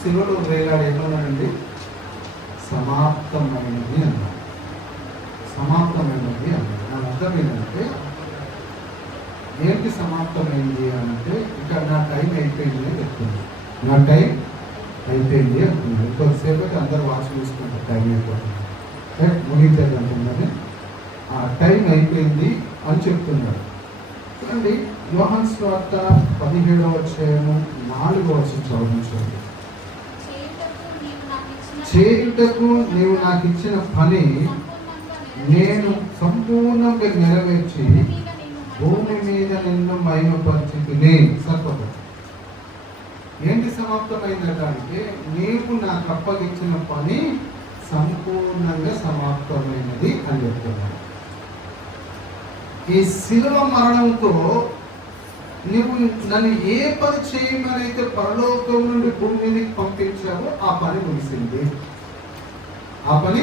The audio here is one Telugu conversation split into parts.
శిలువలో వేలాడు ఏమన్నాడండి? సమాప్తమైనది అన్నాడు. సమాప్తమైనది అన్నాడు. నా అర్థం ఏంటంటే, ఏంటి సమాప్తమైంది అంటే, ఇక్కడ నా టైం అయిపోయింది అని చెప్తుంది. నా టైం అయిపోయింది అంటుంది. ఇంకొకసేపు అయితే అందరు వాచ్ చూసుకుంటారు, టైం అయిపోతుంది, ముగించేది అంటుందని. ఆ టైం అయిపోయింది అని చెప్తున్నాడు. చూడండి, యోహాను సువార్త 17వ అధ్యాయము 4వ వచనం చదవండి. చేయుటకు నీవు నాకు ఇచ్చిన పని నేను సంపూర్ణంగా నెరవేర్చి భూమి మీద నిన్ను మహిమపరిచితిని. సరిపోతుంది. ఏంటి సమాప్తమైందటానికి? నీవు నాకు అప్పగించిన పని సంపూర్ణంగా సమాప్తమైనది అని చెప్తున్నాడు. ఈ శిలువ మరణంతో నువ్వు నన్ను ఏ పని చేయమని అయితే పరలోకం నుండి భూమి మీదకి పంపించావో ఆ పని ముగిసింది, ఆ పని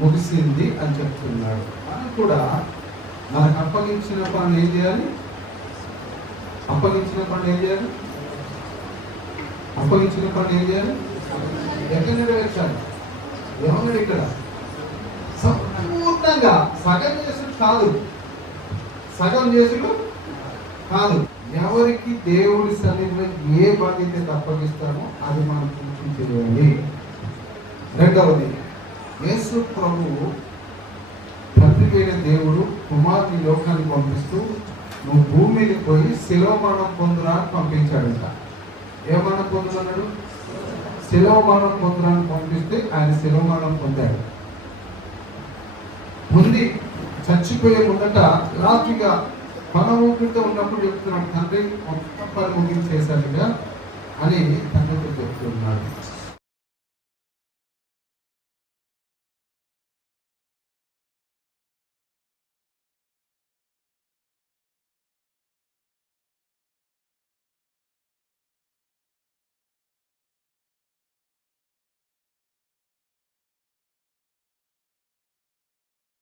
ముగిసింది అని చెప్తున్నాడు. మనం కూడా మనకు అప్పగించిన పని ఏం చేయాలి? అప్పగించిన పని ఏం చేయాలి? అప్పగించిన పని ఏం చేయాలి? ఎక్కడ నెరవేర్చాలి? ఏమన్నాడు ఇక్కడ? సంపూర్ణంగా. సగం చేసుడు కాదు, సగం చేసుడు కాదు. ఎవరికి దేవుడి సన్నిధిలో ఏ బాధ్యత అప్పగిస్తామో అది మనం పూర్తి చేయాలి. రెండవది, యేసు ప్రభువు తండ్రి అయిన దేవుడు కుమారుని లోకాన్ని పంపిస్తూ నువ్వు భూమి మీదకి పోయి శిలువ మరణం పొందురా అని పంపించాడంట. ఏ మరణం పొందుతున్నాడు? శిలువ మరణం పొందురా అని పంపిస్తే ఆయన శిలువ మరణం పొందాడు. ముందు చచ్చిపోయే ముందట లాస్ట్గా పన ఊపిరితో ఉన్నప్పుడు చెప్తున్నాడు, తండ్రి మొత్తం పని ముగించేశాడుగా అని తండ్రి